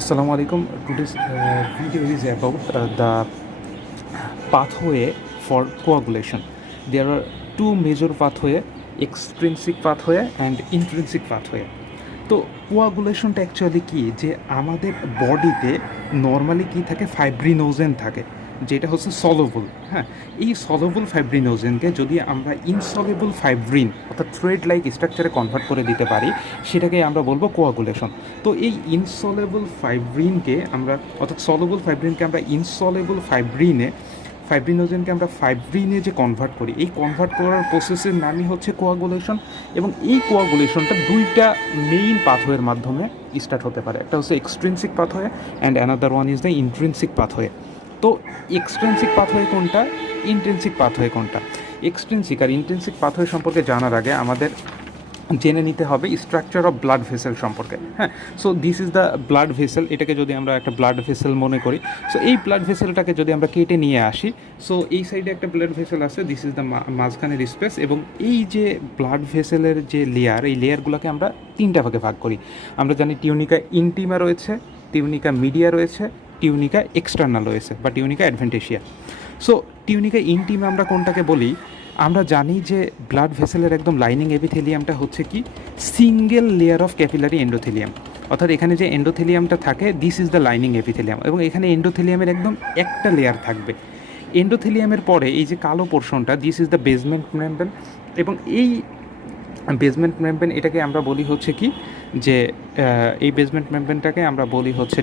Assalamu alaikum. Today's video is about the pathway for coagulation. There are two major pathway, extrinsic pathway and intrinsic pathway. তো কোয়াগুলেশনটা actually কী, যে আমাদের বডিতে normally কী থাকে, fibrinogen থাকে, যেটা হচ্ছে সলুবল। হ্যাঁ, এই সলুবল ফাইব্রিনোজেনকে যদি আমরা ইনসলুবল ফাইব্রিন অর্থাৎ থ্রেড লাইক স্ট্রাকচারে কনভার্ট করে দিতে পারি, সেটাকে আমরা বলবো কোয়াগুলেশন। তো এই ইনসলেবল ফাইব্রিনকে আমরা অর্থাৎ সলুবল ফাইব্রিনকে আমরা ইনসলেবল ফাইব্রিনোজেনকে আমরা ফাইব্রিনে যে কনভার্ট করি, এই কনভার্ট করার প্রসেসের নামই হচ্ছে কোয়াগুলেশন। এবং এই কোয়াগুলেশনটা দুইটা মেইন পাথওয়ের মাধ্যমে স্টার্ট হতে পারে। একটা হচ্ছে extrinsic pathway and another one is the intrinsic pathway. তো এক্সট্রিনসিক পাথওয়ে কোনটা, ইন্ট্রিনসিক পাথওয়ে কোনটা? এক্সট্রিনসিক আর ইন্ট্রিনসিক পাথওয়ে সম্পর্কে জানার আগে আমাদের জেনে নিতে হবে স্ট্রাকচার অফ ব্লাড ভেসেল সম্পর্কে। হ্যাঁ, so this is the blood vessel. এটাকে যদি আমরা একটা ব্লাড ভেসেল মনে করি, সো এই ব্লাড ভেসেলটাকে যদি আমরা কেটে নিয়ে আসি, সো এই সাইডে একটা ব্লাড ভেসেল আছে, দিস ইজ দ্য মাঝখানের স্পেস। এবং এই যে ব্লাড ভেসেলের যে লেয়ার, এই লেয়ারগুলোকে আমরা তিনটা ভাগে ভাগ করি। আমরা জানি টিউনিকা ইন্টিমা রয়েছে, টিউনিকা মিডিয়া রয়েছে, টিউনিকা এক্সটার্নাল রয়েছে বা টিউনিকা অ্যাডভেন্টেশিয়া। সো টিউনিকা ইন্টিমা আমরা কোনটাকে বলি? আমরা জানি যে ব্লাড ভেসেলের একদম লাইনিং এপিথেলিয়ামটা হচ্ছে কি single layer of capillary endothelium. অর্থাৎ এখানে যে এন্ডোথেলিয়ামটা থাকে, this is the lining epithelium. এবং এখানে এন্ডোথেলিয়ামের একদম একটা লেয়ার থাকবে। এন্ডোথেলিয়ামের পরে এই যে কালো পোর্শনটা, this is the basement membrane. এবং এই বেসমেন্ট মেমব্রেন, এটাকে আমরা বলি হচ্ছে কি, যে এই বেসমেন্ট মেমব্রেনটাকে আমরা বলি হচ্ছে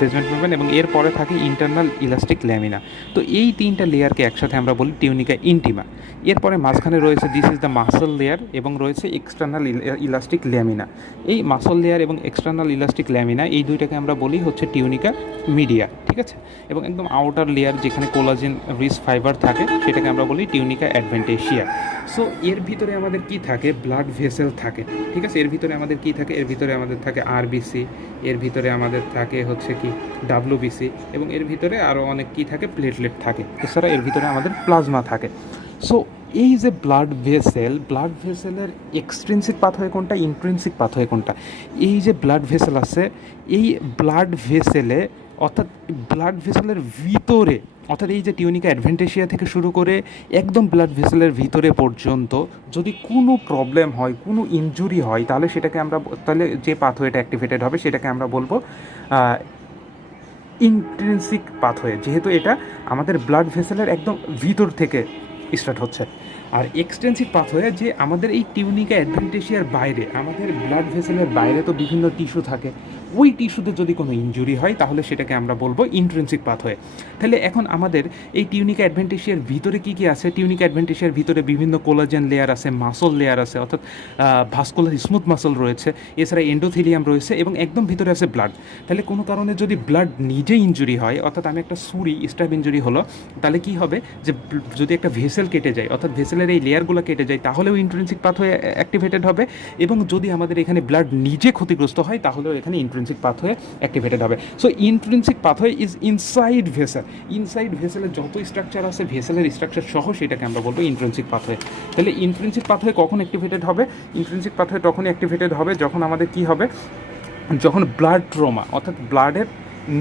বেসমেন্ট মেমব্রেন। এবং এর পরে থাকে ইন্টারনাল ইলাস্টিক ল্যামিনা। তো এই তিনটা লেয়ারকে একসাথে আমরা বলি টিউনিকা ইন্টিমা। এরপরে মাঝখানে রয়েছে this is the muscle layer এবং রয়েছে এক্সটার্নাল ইলাস্টিক ল্যামিনা। এই মাসল লেয়ার এবং এক্সটার্নাল ইলাস্টিক ল্যামিনা, এই দুইটাকে আমরা বলি হচ্ছে টিউনিকা মিডিয়া। ঠিক আছে? এবং একদম আউটার লেয়ার যেখানে কোলাজেন রিচ ফাইবার থাকে, সেটাকে আমরা বলি টিউনিকা অ্যাডভেন্টেশিয়া। সো এর ভিতরে আমাদের কি থাকে, ব্লাড ভেসেল থাকে। ঠিক আছে? এর ভিতরে আমাদের কি থাকে, এর ভিতরে আমাদের থাকে আরবিসি, এর ভিতরে আমাদের থাকে হচ্ছে কি ডাব্লিউবিসি, এবং এর ভিতরে আরও অনেক কি থাকে, প্লেটলেট থাকে। এছাড়া এর ভিতরে আমাদের প্লাজমা থাকে। সো এই যে ব্লাড ভেসেলের এক্সট্রিনসিক পাথওয়ে কোনটা, ইন্ট্রিনসিক পাথওয়ে কোনটা? এই যে ব্লাড ভেসেল আছে, এই ব্লাড ভেসেলে অর্থাৎ ব্লাড ভেসেলের ভিতরে, অর্থাৎ এই যে টিউনিকা অ্যাডভেন্টেশিয়া থেকে শুরু করে একদম ব্লাড ভেসেলের ভিতরে পর্যন্ত যদি কোনো প্রবলেম হয়, কোনো ইনজুরি হয়, তাহলে যে পাথওয়েটা অ্যাক্টিভেটেড হবে সেটাকে আমরা বলবো ইন্ট্রিনসিক পাথওয়ে, যেহেতু এটা আমাদের ব্লাড ভেসেলের একদম ভিতর থেকে স্টার্ট হচ্ছে। আর এক্সটেন্সিভ পাথওয়ে, যে আমাদের এই টিউনিকা অ্যাডভেন্টেশিয়ার বাইরে, আমাদের ব্লাড ভেসেলের বাইরে তো বিভিন্ন টিস্যু থাকে, ওই টিস্যুতে যদি কোনো ইনজুরি হয় তাহলে সেটাকে আমরা বলবো ইন্ট্রিনসিক পাথওয়ে। তাহলে এখন আমাদের এই টিউনিকা অ্যাডভেন্টেশিয়ার ভিতরে কী কী আছে? টিউনিকা অ্যাডভেন্টেশিয়ার ভিতরে বিভিন্ন কোলাজেন লেয়ার আছে, মাসল লেয়ার আছে, অর্থাৎ ভাস্কুলার স্মুথ মাসল রয়েছে, এছাড়া এন্ডোথেলিয়াম রয়েছে, এবং একদম ভিতরে আছে ব্লাড। তাহলে কোনো কারণে যদি ব্লাড নিজে ইনজুরি হয়, অর্থাৎ আমি একটা স্ট্যাব ইনজুরি হলো, তাহলে কি হবে, যে যদি একটা ভেসেল কেটে যায়, অর্থাৎ ভেসেলের এই লেয়ারগুলো কেটে যায়, তাহলেও ইন্ট্রিনসিক পাথওয়ে অ্যাক্টিভেটেড হবে। এবং যদি আমাদের এখানে ব্লাড নিজে ক্ষতিগ্রস্ত হয়, তাহলেও এখানে ইন্ট্রিনসিক পাথওয়ে অ্যাক্টিভেটেড হবে। So intrinsic pathway is inside ভেসেলের যত স্ট্রাকচার আছে, ভেসেলের স্ট্রাকচার সহ, সেটাকে আমরা বলবো ইন্ট্রিনসিক পাথওয়ে। তাহলে ইন্ট্রিনসিক পাথওয়ে কখন অ্যাক্টিভেটেড হবে? ইন্ট্রিনসিক পাথওয়ে তখনই অ্যাক্টিভেটেড হবে যখন আমাদের কি হবে, যখন ব্লাড ট্রমা, অর্থাৎ ব্লাডের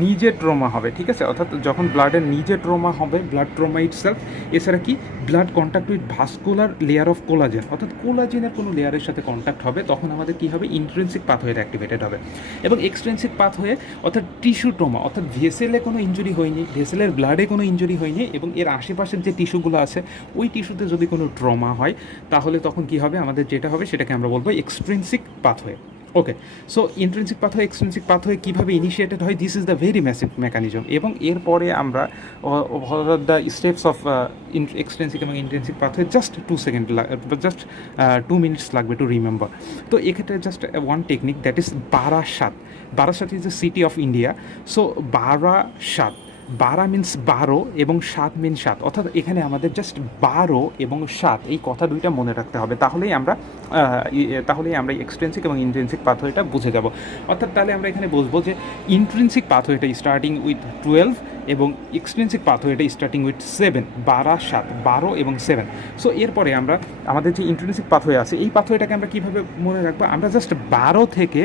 নিজে ট্রমা হবে। ঠিক আছে? অর্থাৎ যখন ব্লাডের নিজে ট্রমা হবে, ব্লাড ট্রমা ইটসেলফ। এছাড়া কি, blood contact with vascular layer of collagen, অর্থাৎ কোলাজেনের কোনো লেয়ারের সাথে কন্ট্যাক্ট হবে, তখন আমাদের কী হবে, ইন্ট্রিনসিক পাথওয়েটা অ্যাক্টিভেটেড হবে। এবং এক্সট্রিনসিক পাথওয়ে অর্থাৎ টিস্যু ট্রমা, অর্থাৎ ভেসেলে কোনো ইনজুরি হয়নি, ভেসেলের ব্লাডে কোনো ইনজুরি হয়নি, এবং এর আশেপাশের যে টিস্যুগুলো আছে, ওই টিস্যুতে যদি কোনো ট্রমা হয়, তাহলে তখন কী হবে, আমাদের যেটা হবে সেটাকে আমরা বলবো extrinsic pathway. Okay, so intrinsic pathway, extrinsic pathway কীভাবে ইনিশিয়েটেড হয়, this is the very massive mechanism. এবং এরপরে আমরা দ্য স্টেপস অফ এক্সট্রিনসিক এবং ইন্ট্রিনসিক পাথওয়ে জাস্ট 2 মিনিটস লাগবে টু রিমেম্বার। তো এক্ষেত্রে just one technique, that is Barasat is the city of India. So Barasat, 12 means 12 এবং 7 মিন 7, অর্থাৎ এখানে আমাদের জাস্ট 12 এবং 7 এই কথা দুইটা মনে রাখতে হবে। তাহলেই আমরা এক্সট্রিনসিক এবং ইন্ট্রিনসিক পাথওয়েটা বুঝে যাব। অর্থাৎ তাহলে আমরা এখানে বুঝবো যে ইন্ট্রিনসিক পাথওয়েটা স্টার্টিং উইথ 12 এবং এক্সট্রিনসিক পাথওয়েটা স্টার্টিং উইথ 7, 12 এবং 7। সো এরপরে আমরা আমাদের যে ইন্ট্রিনসিক পাথওয়ে আছে, এই পাথওয়েটাকে আমরা কীভাবে মনে রাখবো? আমরা জাস্ট 12 থেকে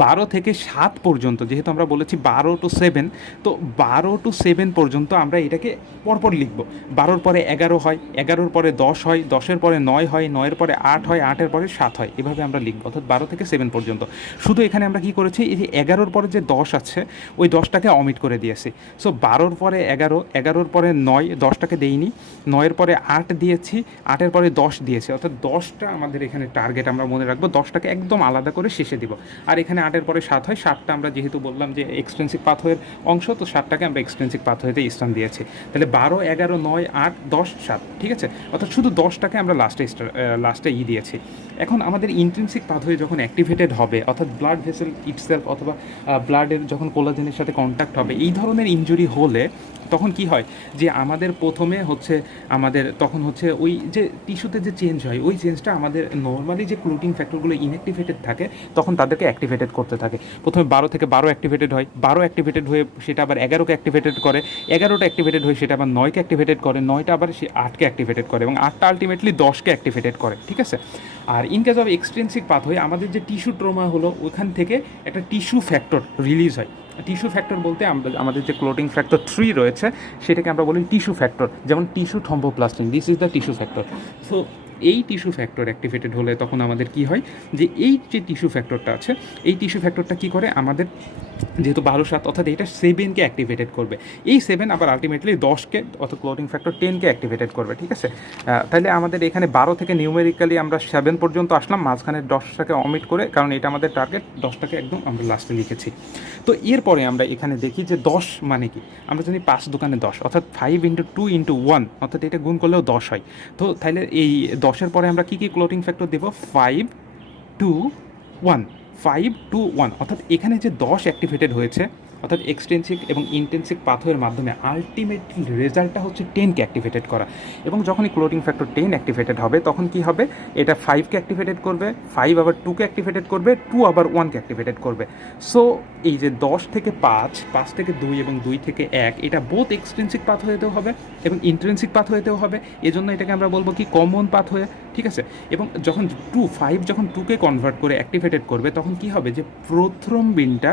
12 থেকে 7 পর্যন্ত, যেহেতু আমরা বলেছি 12 to 7, তো 12 to 7 পর্যন্ত আমরা এটাকে পরপর লিখব। 12-র পরে 11 হয়, 11-র পরে 10 হয়, 10-এর পরে 9 হয়, 9-এর পরে 8 হয়, 8-এর পরে 7 হয়, এভাবে আমরা লিখব, অর্থাৎ 12 থেকে 7 পর্যন্ত। শুধু এখানে আমরা কি করেছি, এই যে 11-র পরে যে 10 আছে ওই 10টাকে অমিট করে দিয়েছি। সো 12-র পরে 11, 11-র পরে 9, 10টাকে দেইনি, 9-এর পরে 8 দিয়েছি, 8-এর পরে 10 দিয়েছি, অর্থাৎ 10টা আমাদের এখানে টার্গেট আমরা মনে রাখবো, 10টাকে একদম আলাদা করে শেষে দিব। আর এখানে 8-এর পরে 7 হয়, 7টা আমরা যেহেতু বললাম যে এক্সটেন্সিভ পাথওয়ের অংশ, তো 7টাকে আমরা এক্সটেন্সিভ পাথওয়েতে স্থান দিয়েছি। তাহলে 12, 11, 9, 8, 10, 7, ঠিক আছে, অর্থাৎ শুধু 10টাকে আমরা লাস্টে দিয়েছি। এখন আমাদের ইন্ট্রিনসিক পাথওয়ে যখন অ্যাক্টিভেটেড হবে, অর্থাৎ ব্লাড ভেসেল ইটসেলফ অথবা ব্লাডের যখন কোলাজেনের সাথে কন্ট্যাক্ট হবে, এই ধরনের ইনজুরি হলে তখন কি হয় যে আমাদের প্রথমে হচ্ছে তখন হচ্ছে ওই যে টিস্যুতে যে চেঞ্জ হয়, ওই চেঞ্জটা আমাদের নর্মালি যে ক্লোটিং ফ্যাক্টরগুলো ইনঅ্যাক্টিভেটেড থাকে তখন তাদেরকে অ্যাক্টিভেটেড করতে থাকে। প্রথমে 12 থেকে 12 অ্যাক্টিভেটেড হয়, 12 অ্যাক্টিভেটেড হয়ে সেটা আবার 11কে অ্যাক্টিভেটেড করে, 11টা অ্যাক্টিভেটেড হয়ে সেটা আবার 9কে অ্যাক্টিভেটেড করে, 9টা আবার সে 8কে অ্যাক্টিভেটেড করে, এবং 8টা আলটিমেটলি 10কে অ্যাক্টিভেটেড করে, ঠিক আছে। আর in case of extrinsic pathway আমাদের যে টিস্যু ট্রমা হলো ওখান থেকে একটা টিস্যু ফ্যাক্টর রিলিজ হয়। টিস্যু ফ্যাক্টর বলতে আমাদের যে ক্লোটিং ফ্যাক্টর 3 রয়েছে সেটাকে আমরা বলি টিস্যু ফ্যাক্টর, যেমন tissue thromboplastin, this is the tissue factor. So এই টিস্যু ফ্যাক্টর অ্যাক্টিভেটেড হলে তখন আমাদের কি হয় যে এই যে টিস্যু ফ্যাক্টরটা আছে, এই টিস্যু ফ্যাক্টরটা কী করে, আমাদের যেহেতু 12-7 অর্থাৎ এটা 7কে অ্যাক্টিভেটেড করবে, এই 7 আবার আলটিমেটলি 10কে অর্থাৎ ক্লোটিং ফ্যাক্টর 10কে অ্যাক্টিভেটেড করবে, ঠিক আছে। তাহলে আমাদের এখানে 12 থেকে নিউমেরিক্যালি আমরা 7 পর্যন্ত আসলাম, মাঝখানে 10টাকে অমিট করে, কারণ এটা আমাদের টার্গেট, 10টাকে একদম আমরা লাস্টে লিখেছি। তো এরপরে আমরা এখানে দেখি যে 10 মানে কি, আমরা জানি 5 দোকানে 10, অর্থাৎ 5 × 2 × 1, অর্থাৎ এটা গুণ করলেও 10 হয়। তো তাহলে এই 10-এর পরে আমরা কী কী ক্লোটিং ফ্যাক্টর দেবো, 5, 2, 1, 5, 2, 1, অর্থাৎ এখানে যে 10 অ্যাক্টিভেটেড হয়েছে, অর্থাৎ এক্সটেন্সিক এবং ইন্টেন্সিক পাথওয়ের মাধ্যমে আলটিমেটলি রেজাল্টটা হচ্ছে 10কে অ্যাক্টিভেটেড করা। এবং যখনই ক্লোটিং ফ্যাক্টর 10 অ্যাক্টিভেটেড হবে তখন কি হবে, এটা 5কে অ্যাক্টিভেটেড করবে, 5 আবার 2কে অ্যাক্টিভেটেড করবে, 2 আবার 1কে অ্যাক্টিভেটেড করবে। সো এই যে 10 থেকে 5, 5 থেকে 2 এবং 2 থেকে 1, এটা বোথ এক্সটেন্সিক পাথওয়েতেও হবে এবং ইন্ট্রিনসিক পাথওয়েতেও হবে, এজন্য এটাকে আমরা বলবো কি কমন পাথওয়ে, ঠিক আছে। এবং যখন 5 যখন 2কে কনভার্ট করে অ্যাক্টিভেটেড করবে তখন কি হবে যে প্রোথ্রম্বিনটা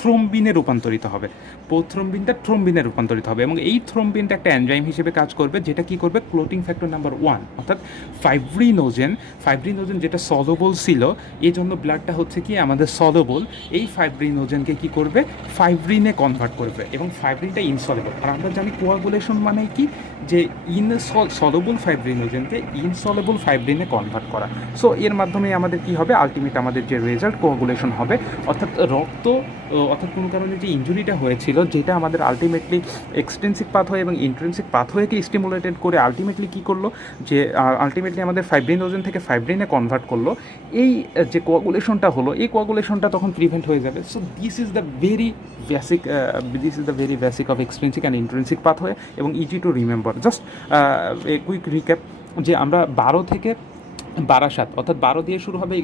থ্রোম্বিনে রূপান্তরিত হবে, প্রোথ্রম্বিনটা থ্রোম্বিনে রূপান্তরিত হবে, এবং এই থ্রোম্বিনটা একটা এনজাইম হিসেবে কাজ করবে, যেটা কি করবে, ক্লোটিং ফ্যাক্টর নাম্বার 1 অর্থাৎ ফাইব্রিনোজেন যেটা সলুবল ছিল, এই জন্য ব্লাডটা হচ্ছে কি আমাদের সলুবল, এই ফাইব্রিনোজেনকে কি করবে, ফাইব্রিনে কনভার্ট করবে, এবং ফাইব্রিনটা ইনসলেবল। আর আমরা জানি কোয়াগুলেশন মানে কি, যে সলুবল ফাইব্রিনোজেনকে ইনসলেবল ফাইব্রিনে কনভার্ট করা। সো এর মাধ্যমে আমাদের কি হবে, আলটিমেট আমাদের যে রেজাল্ট কোয়াগুলেশন হবে, অর্থাৎ অর্থাৎ কোনো কারণে যে ইনজুরিটা হয়েছিল, যেটা আমাদের আলটিমেটলি এক্সটেন্সিক পাথওয়ে এবং ইন্ট্রিনসিক পাথওয়েকে স্টিমুলেটেড করে আলটিমেটলি কী করলো, যে আলটিমেটলি আমাদের ফাইব্রিনোজেন থেকে ফাইব্রিনে কনভার্ট করলো, এই যে কোয়াগুলেশনটা হলো, এই কোয়াগুলেশনটা তখন প্রিভেন্ট হয়ে যাবে। So this is the very basic of extrinsic and intrinsic pathway, এবং easy to remember. Just a quick recap, যে আমরা 12 থেকে 12-7, অর্থাৎ 12 দিয়ে শুরু হবে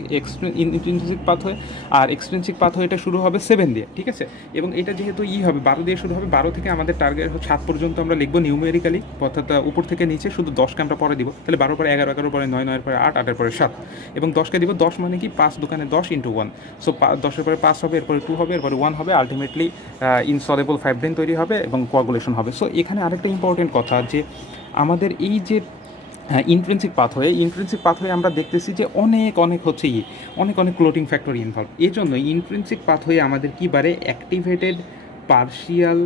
ইন্ট্রিনসিক পাথওয়ে, আর এক্সট্রিনসিক পাথওয়েটা শুরু হবে 7 দিয়ে, ঠিক আছে। এবং এটা যেহেতু হবে 12 দিয়ে শুরু হবে, 12 থেকে আমাদের টার্গেট 7 পর্যন্ত আমরা লিখবো নিউমেরিক্যালি, অর্থাৎ উপর থেকে নিচে, শুধু 10কে আমরা পরে দিব, তাহলে 12 পরে 11, 11 পরে 9, 9 পরে 8, 8 পরে 7, এবং 10কে দিব, 10 মানে কি 5 দোকানে 10 × 1, সো 10-এর পরে 5 হবে, এরপরে 2 হবে, এরপরে 1 হবে, আলটিমেটলি ইনসলেবল ফাইব্রিন তৈরি হবে এবং কোয়াগুলেশন হবে। সো এখানে আরেকটা ইম্পর্টেন্ট কথা, যে আমাদের এই যে ইন্ট্রিনসিক পাথওয়ে আমরা দেখতেছি যে অনেক হচ্ছে অনেক ক্লোটিং ফ্যাক্টর ইনভলভ, এই জন্য ইন্ট্রিনসিক পাথওয়ে আমাদের কি বারে, অ্যাক্টিভেটেড পার্শিয়াল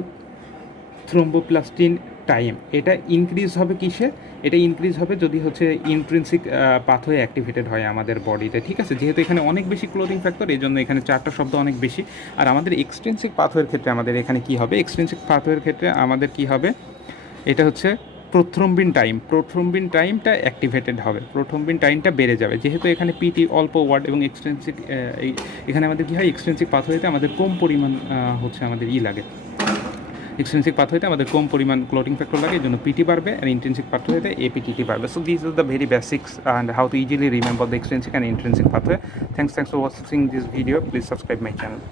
থ্রোম্বোপ্লাস্টিন টাইম, এটা ইনক্রিজ হবে কিসে, এটা ইনক্রিজ হবে যদি হচ্ছে ইন্ট্রিনসিক পাথওয়ে অ্যাক্টিভেটেড হয় আমাদের বডিতে, ঠিক আছে। যেহেতু এখানে অনেক বেশি ক্লোটিং ফ্যাক্টর, এই জন্য এখানে 4টা শব্দ অনেক বেশি। আর আমাদের এক্সট্রিনসিক পাথওয়ের ক্ষেত্রে আমাদের এখানে কি হবে, এক্সট্রিনসিক পাথওয়ের ক্ষেত্রে আমাদের কি হবে, এটা হচ্ছে প্রোথ্রম্বিন টাইমটা অ্যাক্টিভেটেড হবে, প্রোথ্রম্বিন টাইমটা বেড়ে যাবে, যেহেতু এখানে পিটি অল্প ওয়ার্ড, এবং এক্সটেন্সিক এখানে আমাদের কী হয়, এক্সটেন্সিক পাথওয়েতে আমাদের কম পরিমাণ হচ্ছে আমাদের লাগে, এক্সটেন্সিক পাথওয়েতে আমাদের কম পরিমাণ ক্লোটিং ফ্যাক্টর লাগে, এই জন্য পিটি বাড়বে, আর ইন্ট্রিনসিক পাথওয়েতে এপিটিটি বাড়বে। So this is the very basics and how to easily remember the extrinsic and intrinsic pathway. Thanks for watching this video, please subscribe my channel.